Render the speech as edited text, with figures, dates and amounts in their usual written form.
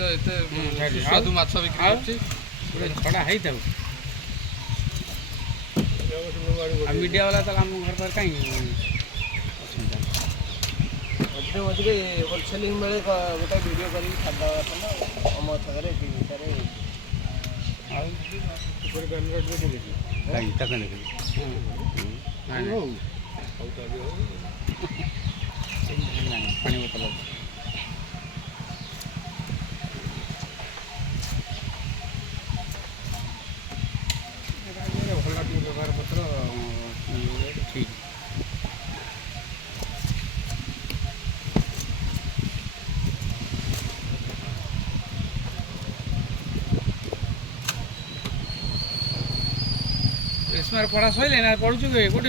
ସୁସ୍ୱାଦୁ ମାଛ ବିକ୍ରି କରୁଛି ଛଡ଼ା ହେଇଥାଉ ଆଉ ମିଡ଼ିଆ ବାଲା ତାହେଲେ ଆମ ଘର ପାଖରେ କାହିଁକି ଅଛନ୍ତି? ମଝିରେ ମଝିରେ ହୋଲସେଲିଂ ବେଳେ ଗୋଟେ ଭିଡ଼ିଓ କରିକି ଛାଡ଼ିଦେବା କଥା ନା ଆମ ଛକରେ ସେ ଭିତରେ ଆଉ କାହିଁକି ତାକୁ ଦେଖିଲି ପାଣି ବୋତଲ ଅଛି। ଭଲ ଟିକେ ବ୍ୟବହାର ପତ୍ର ଠିକ୍। ରେଶମାର ପଢ଼ା ସରିଲେ ନା ପଢ଼ୁଛୁ କି?